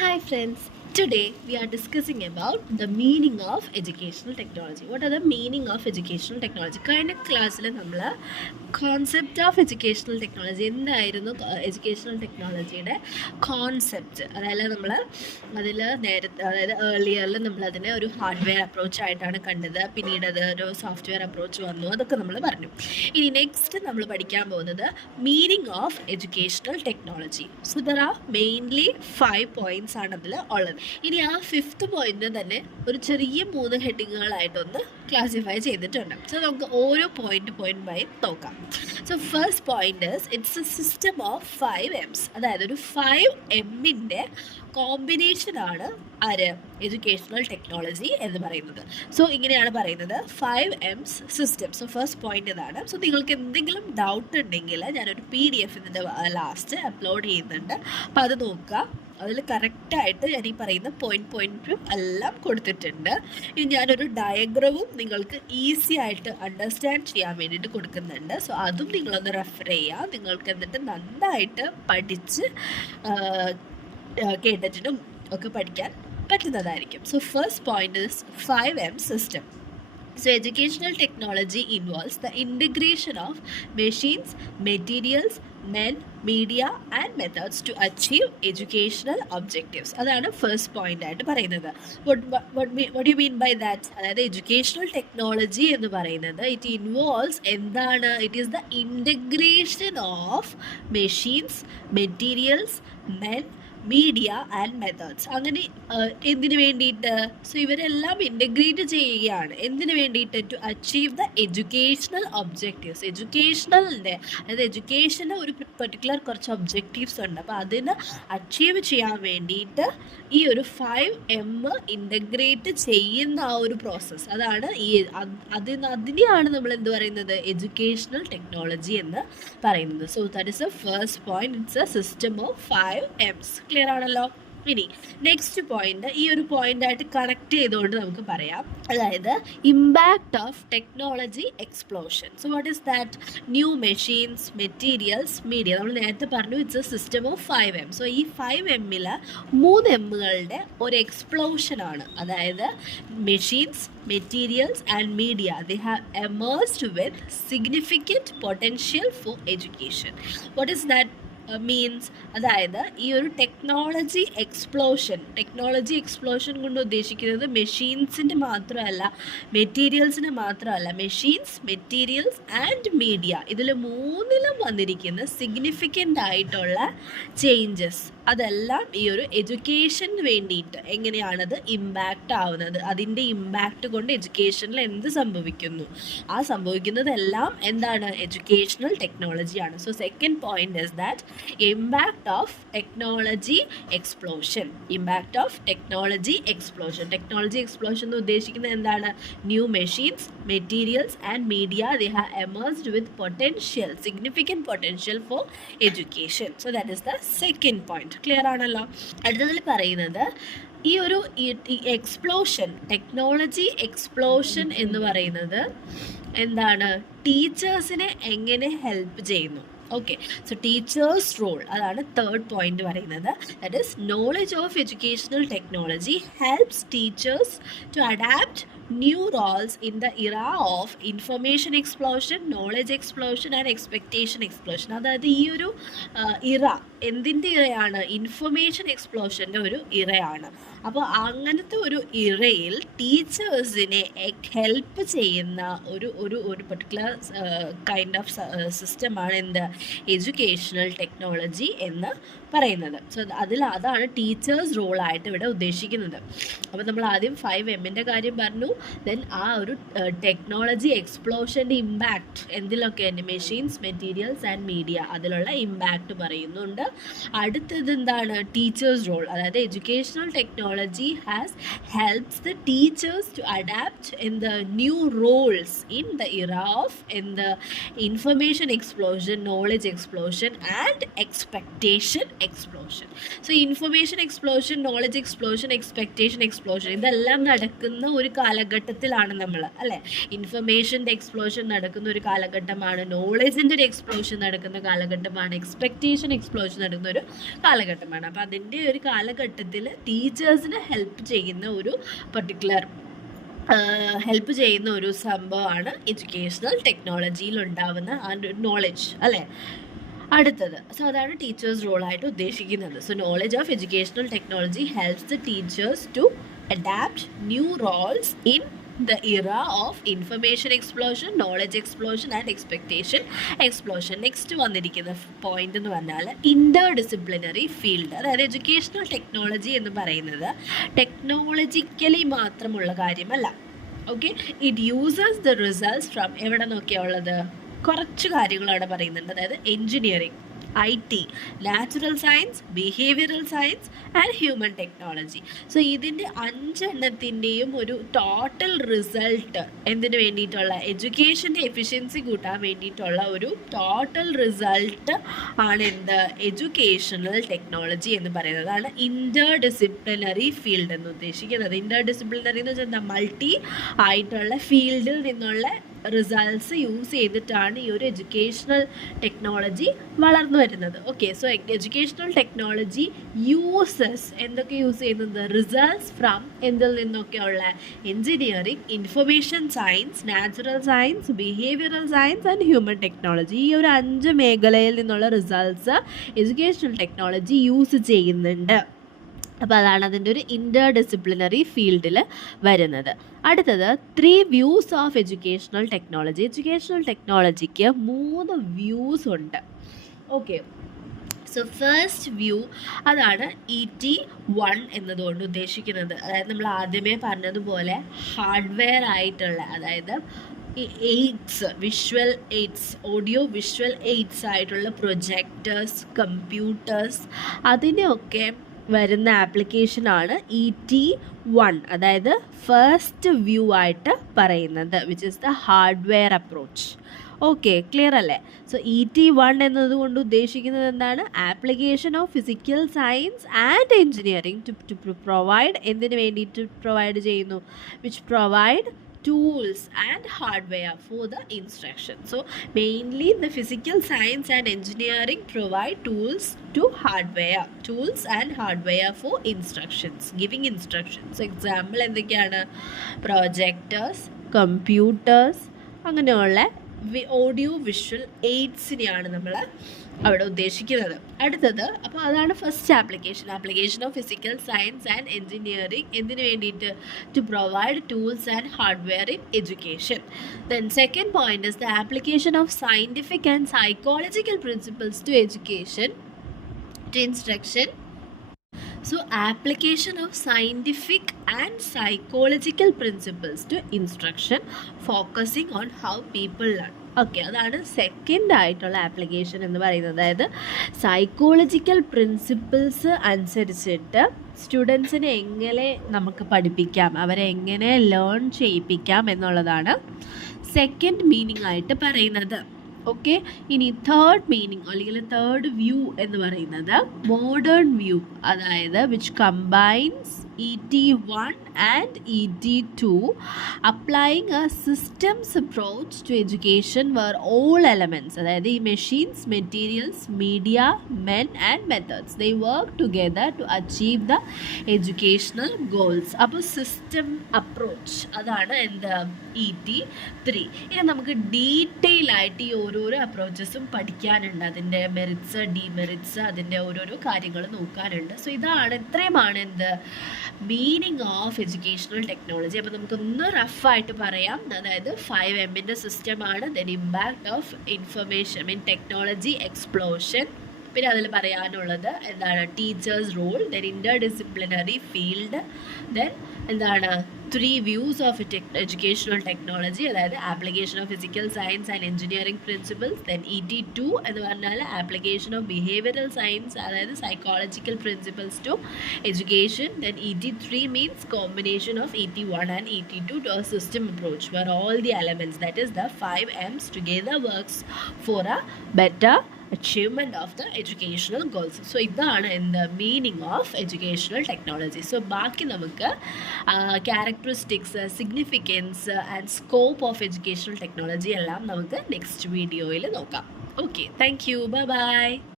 Hi friends, today we are discussing about the meaning of educational technology. What are the meaning of educational technology? കഴിഞ്ഞ ക്ലാസ്സിൽ നമ്മൾ concept of educational technology എന്തായിരുന്നു educational ടെക്നോളജിയുടെ concept, അതായത് നമ്മൾ അതിൽ നേരത്തെ ഏർലിയറിൽ നമ്മളതിനെ ഒരു ഹാർഡ്വെയർ അപ്രോച്ച് ആയിട്ടാണ് കണ്ടത്, പിന്നീട് അത് ഒരു സോഫ്റ്റ്വെയർ അപ്രോച്ച് വന്നു, അതൊക്കെ നമ്മൾ പറഞ്ഞു. ഇനി നെക്സ്റ്റ് നമ്മൾ പഠിക്കാൻ പോകുന്നത് meaning of educational technology. So there are mainly 5 points ആണ് അതിൽ ഉള്ളത്. ഇനി ആ 5th പോയിന്റ് തന്നെ ഒരു ചെറിയ 3 ഹെഡിങ്ങുകളായിട്ടൊന്ന് ക്ലാസിഫൈ ചെയ്തിട്ടുണ്ട്. സോ നമുക്ക് ഓരോ പോയിന്റ് ബൈ നോക്കാം. So first point it's A system of 5 M's, അതായത് ഒരു 5 Mൻ്റെ കോമ്പിനേഷനാണ് എഡ്യൂക്കേഷണൽ ടെക്നോളജി എന്ന് പറയുന്നത്. സോ ഇങ്ങനെയാണ് പറയുന്നത് 5 M's system. So first point ഇതാണ്. സോ നിങ്ങൾക്ക് എന്തെങ്കിലും ഡൗട്ട് ഉണ്ടെങ്കിൽ ഞാനൊരു PDF ഇതിൻ്റെ ലാസ്റ്റ് അപ്ലോഡ് ചെയ്യുന്നുണ്ട്, അപ്പോൾ അത് നോക്കുക. അതിൽ കറക്റ്റായിട്ട് ഞാൻ ഈ പറയുന്ന പോയിന്റും എല്ലാം കൊടുത്തിട്ടുണ്ട്. ഇനി ഞാനൊരു ഡയഗ്രവും നിങ്ങൾക്ക് ഈസി ആയിട്ട് അണ്ടർസ്റ്റാൻഡ് ചെയ്യാൻ വേണ്ടിയിട്ട് കൊടുക്കുന്നുണ്ട്. സോ അതും നിങ്ങളൊന്ന് റെഫർ ചെയ്യുക. നിങ്ങൾക്ക് എന്നിട്ട് നന്നായിട്ട് പഠിച്ച് കേട്ടിട്ടും ഒക്കെ പഠിക്കാൻ പറ്റുന്നതായിരിക്കും. So first point is 5 M system. So educational technology involves the integration of machines, materials, men, media and methods to achieve educational objectives. അതാണ് ഫസ്റ്റ് പോയിന്റ് ആയിട്ട് പറയുന്നത്. what do you mean by that? അതായത് educational technology എന്ന് പറയുന്നത് it involves എന്താണ്? It is the integration of machines, materials, men, media and methods. അങ്ങനെ എന്തിനു വേണ്ടിയിട്ട്? സോ ഇവരെല്ലാം ഇൻ്റഗ്രേറ്റ് ചെയ്യുകയാണ്. എന്തിനു വേണ്ടിയിട്ട്? To achieve the educational objectives. എഡ്യൂക്കേഷണലിൻ്റെ, അതായത് എഡ്യൂക്കേഷന് ഒരു പെർട്ടിക്കുലർ കുറച്ച് ഒബ്ജക്റ്റീവ്സ് ഉണ്ട്, അപ്പോൾ അതിന് അച്ചീവ് ചെയ്യാൻ വേണ്ടിയിട്ട് ഈ ഒരു 5 M ഇൻ്റഗ്രേറ്റ് ചെയ്യുന്ന ആ ഒരു പ്രോസസ്സ്, അതാണ് അതിനെയാണ് നമ്മൾ എന്ത് പറയുന്നത്? എഡ്യൂക്കേഷണൽ ടെക്നോളജി എന്ന് പറയുന്നത്. So that is A first point. It's A system of 5 M's. Clear ആണല്ലോ? ഇനി നെക്സ്റ്റ് പോയിന്റ് ഈ ഒരു പോയിന്റായിട്ട് കണക്ട് ചെയ്തുകൊണ്ട് നമുക്ക് പറയാം, അതായത് impact of technology explosion. So what is that? New machines, materials, media. നമ്മൾ നേരത്തെ പറഞ്ഞു it's A system of 5 M. So ഈ 5 Mൽ 3 Mകളുടെ ഒരു എക്സ്പ്ലോഷനാണ്. അതായത് machines, materials and media, they have emerged with significant potential for education. What is that means? അതായത് ഈ ഒരു technology explosion കൊണ്ട് ഉദ്ദേശിക്കുന്നത് മെഷീൻസിൻ്റെ മാത്രമല്ല, മെറ്റീരിയൽസിന് മാത്രമല്ല, മെഷീൻസ്, മെറ്റീരിയൽസ് ആൻഡ് മീഡിയ, ഇതിൽ മൂന്നിലും വന്നിരിക്കുന്ന സിഗ്നിഫിക്കൻ്റ് ആയിട്ടുള്ള ചേഞ്ചസ്, അതെല്ലാം ഈ ഒരു എഡ്യൂക്കേഷന് വേണ്ടിയിട്ട് എങ്ങനെയാണത് ഇമ്പാക്റ്റ് ആവുന്നത്, അതിൻ്റെ ഇമ്പാക്റ്റ് കൊണ്ട് എഡ്യൂക്കേഷനിൽ എന്ത് സംഭവിക്കുന്നു, ആ സംഭവിക്കുന്നതെല്ലാം എന്താണ്? എഡ്യൂക്കേഷണൽ ടെക്നോളജിയാണ്. So second point is that impact of technology explosion. Technology explosion എന്ന് ഉദ്ദേശിക്കുന്നത് എന്താണ്? New machines, materials and media, they have emerged with significant potential for education. So that is the second point. Clear ആണല്ലോ? അടുത്തതിൽ പറയുന്നത് ഈ ഒരു technology explosion എന്ന് പറയുന്നത് എന്താണ്? ടീച്ചേഴ്സിനെ എങ്ങനെ ഹെൽപ്പ് ചെയ്യുന്നു? ഓക്കെ, സോ ടീച്ചേഴ്സ് റോൾ, അതാണ് തേർഡ് പോയിന്റ് പറയുന്നത്. That is knowledge of educational technology helps teachers to adapt new roles in the era of information explosion, knowledge explosion and expectation explosion. അതായത് ഈ ഒരു ഇറ എന്തിൻ്റെ ഇറയാണ്? ഇൻഫർമേഷൻ എക്സ്പ്ലോഷൻ്റെ ഒരു ഇറയാണ്. അപ്പോൾ അങ്ങനത്തെ ഒരു ഇറയിൽ ടീച്ചേഴ്സിനെ ഹെൽപ്പ് ചെയ്യുന്ന ഒരു പെർട്ടിക്കുലർ കൈൻഡ് ഓഫ് സിസ്റ്റമാണ് എന്ത്? എഡ്യൂക്കേഷണൽ ടെക്നോളജി എന്ന് പറയുന്നത്. സോ അതാണ് ടീച്ചേഴ്സ് റോളായിട്ട് ഇവിടെ ഉദ്ദേശിക്കുന്നത്. അപ്പോൾ നമ്മൾ ആദ്യം 5 Mൻ്റെ കാര്യം പറഞ്ഞു. ദെൻ ആ ഒരു ടെക്നോളജി എക്സ്പ്ലോഷൻ്റെ ഇമ്പാക്റ്റ് എന്തിലൊക്കെയാണ്? മെഷീൻസ്, മെറ്റീരിയൽസ് ആൻഡ് മീഡിയ, അതിലുള്ള ഇമ്പാക്റ്റ് പറയുന്നുണ്ട്. അടുത്തത് എന്താണ്? ടീച്ചേഴ്സ് റോൾ, അതായത് educational technology helps the teachers to adapt in the new roles in the era of the information explosion, knowledge explosion and expectation explosion. So information explosion, knowledge explosion, expectation explosion, ഇതെല്ലാം നടക്കുന്ന ഒരു കാലഘട്ടം കാലഘട്ടത്തിലാണ് നമ്മൾ, അല്ലേ? ഇൻഫർമേഷൻ്റെ explosion നടക്കുന്ന ഒരു കാലഘട്ടമാണ്, നോളജിൻ്റെ ഒരു എക്സ്പ്ലോഷൻ നടക്കുന്ന കാലഘട്ടമാണ്, എക്സ്പെക്റ്റേഷൻ എക്സ്പ്ലോഷൻ നടക്കുന്ന ഒരു കാലഘട്ടമാണ്. അപ്പോൾ അതിൻ്റെ ഒരു കാലഘട്ടത്തിൽ ടീച്ചേഴ്സിന് ഹെൽപ്പ് ചെയ്യുന്ന ഒരു പർട്ടിക്കുലർ സംഭവമാണ് എഡ്യൂക്കേഷണൽ ടെക്നോളജിയിൽ ഉണ്ടാവുന്ന ആ ഒരു നോളജ്, അല്ലേ? അടുത്തത്, സോ അതാണ് ടീച്ചേഴ്സ് റോളായിട്ട് ഉദ്ദേശിക്കുന്നത്. So knowledge of educational technology helps the teachers to adapt new roles in the era of information explosion, knowledge explosion and expectation explosion. Next വന്നിരിക്കുന്ന പോയിന്റ് എന്ന് പറഞ്ഞാൽ ഇന്റർ ഡിസിപ്ലിനറി ഫീൽഡ്. അതായത് educational technology എന്ന് പറയുന്നത് technologically മാത്രമുള്ള കാര്യമല്ല. Okay, it uses the results from എവിടെ നോക്കിയുള്ളത്, കുറച്ച് കാര്യങ്ങളാണ് പറയുന്നുണ്ട്. അതായത് engineering, IT, natural science, behavioural science and human technology. So ഇതിൻ്റെ 5 ഒരു ടോട്ടൽ റിസൾട്ട് എന്തിനു വേണ്ടിയിട്ടുള്ള, എഡ്യൂക്കേഷൻ്റെ എഫിഷ്യൻസി കൂട്ടാൻ വേണ്ടിയിട്ടുള്ള ഒരു ടോട്ടൽ റിസൾട്ട് ആണ് എന്ത്, എഡ്യൂക്കേഷണൽ ടെക്നോളജി എന്ന് പറയുന്നത്. അതാണ് ഇൻ്റർ ഡിസിപ്ലിനറി ഫീൽഡ് എന്ന് ഉദ്ദേശിക്കുന്നത്. ഇൻ്റർ ഡിസിപ്ലിനറി എന്ന് വെച്ചാൽ മൾട്ടി ആയിട്ടുള്ള ഫീൽഡിൽ നിന്നുള്ള റിസൾട്ട്സ് യൂസ് ചെയ്തിട്ടാണ് ഈ ഒരു എഡ്യൂക്കേഷണൽ ടെക്നോളജി വളർന്നു വരുന്നത്. Okay, so educational technology uses എന്തൊക്കെ യൂസ് ചെയ്യുന്നത്, റിസൾട്ട്സ് ഫ്രം എന്തിൽ നിന്നൊക്കെയുള്ള engineering, information science, natural science, behavioural science and human technology. ഈ ഒരു 5 മേഖലയിൽ നിന്നുള്ള റിസൾട്ട്സ് എഡ്യൂക്കേഷണൽ ടെക്നോളജി യൂസ് ചെയ്യുന്നുണ്ട്. അപ്പോൾ അതാണ് അതിൻ്റെ ഒരു ഇൻ്റർ ഡിസിപ്ലിനറി ഫീൽഡിൽ വരുന്നത്. അടുത്തത് 3 views of educational technology. Educational ടെക്നോളജിക്ക് 3 വ്യൂസ് ഉണ്ട്. ഓക്കെ, സോ ഫസ്റ്റ് വ്യൂ അതാണ് ET1 എന്നതുകൊണ്ട് ഉദ്ദേശിക്കുന്നത്. അതായത് നമ്മൾ ആദ്യമേ പറഞ്ഞതുപോലെ ഹാർഡ്വെയർ ആയിട്ടുള്ള, അതായത് aids, visual aids, audio visual aids ആയിട്ടുള്ള പ്രൊജക്ടേഴ്സ്, കമ്പ്യൂട്ടേഴ്സ്, അതിനെയൊക്കെ വരുന്ന ആപ്ലിക്കേഷനാണ് ET1, അതായത് ഫസ്റ്റ് വ്യൂ ആയിട്ട് പറയുന്നത്, which is the hardware approach. Okay, clear അല്ലേ? സോ ET1 എന്നതുകൊണ്ട് ഉദ്ദേശിക്കുന്നത് എന്താണ്, application of physical science and engineering to provide, എന്തിനു വേണ്ടിയിട്ട് പ്രൊവൈഡ് ചെയ്യുന്നു, which provide tools and hardware for the instruction. So mainly the physical science and engineering provide tools and hardware for instructions, giving instructions. So example എന്തൊക്കെയാണ്, projectors, computers, അങ്ങനെയുള്ള audio visual എയ്ഡ്സിനെയാണ് നമ്മൾ അവിടെ ഉദ്ദേശിക്കുന്നത്. അടുത്തത്, അപ്പോൾ അതാണ് first application of physical science and engineering, എന്തിനു വേണ്ടിയിട്ട്, to provide tools and hardware in education. Then second point is the application of scientific and psychological principles to education, to instruction. So application of scientific and psychological principles to instruction, focusing on how people learn. Okay, അതാണ് second ആയിട്ടുള്ള application എന്ന് പറയുന്നത്. അതായത് psychological principles അനുസരിച്ചിട്ട് സ്റ്റുഡൻസിനെ എങ്ങനെ നമുക്ക് പഠിപ്പിക്കാം, അവരെ എങ്ങനെ ലേൺ ചെയ്യിപ്പിക്കാം എന്നുള്ളതാണ് സെക്കൻഡ് മീനിങ് ആയിട്ട് പറയുന്നത്. ഓക്കെ, ഇനി തേർഡ് മീനിങ് അല്ലെങ്കിൽ തേർഡ് വ്യൂ എന്ന് പറയുന്നത് മോഡേൺ വ്യൂ, അതായത് which combines ET1 and ET2, applying a systems approach to education where all elements, അതായത് ഈ machines, materials, media, men and methods, they work together to achieve the educational goals. അപ്പോൾ system approach അതാണ് എന്ത്, ET3. ഇനി നമുക്ക് detail ആയിട്ട് ഈ ഓരോരോ അപ്രോച്ചസും പഠിക്കാനുണ്ട്, അതിൻ്റെ മെറിറ്റ്സ്, ഡിമെറിറ്റ്സ്, അതിൻ്റെ ഓരോരോ കാര്യങ്ങൾ നോക്കാനുണ്ട്. സോ ഇത്രയുമാണ് എന്ത്, മീനിങ് ഓഫ് എഡ്യൂക്കേഷണൽ ടെക്നോളജി. അപ്പോൾ നമുക്കൊന്ന് റഫായിട്ട് പറയാം. അതായത് 5M സിസ്റ്റമാണ്. Then impact of information mean technology explosion, പിന്നെ അതിൽ പറയാനുള്ളത് എന്താണ്, teachers role, then interdisciplinary field, then എന്താണ് 3 വ്യൂസ് ഓഫ് എഡ്യൂക്കേഷണൽ ടെക്നോളജി, അതായത് application of physical science and engineering principles, then ET2 എന്ന് പറഞ്ഞാൽ ആപ്ലിക്കേഷൻ ഓഫ് ബിഹേവിയറൽ സയൻസ്, അതായത് psychological principles to education, then ET3 means combination of ET1 and ET2 to a system approach where all the elements, that is the 5M's together works for a better achievement of the educational goals. So ഇതാണ് the meaning of educational technology. So ബാക്കി നമുക്ക് characteristics, significance and scope of educational technology എല്ലാം നമുക്ക് next വീഡിയോയിൽ നോക്കാം. Okay, thank you, bye bye.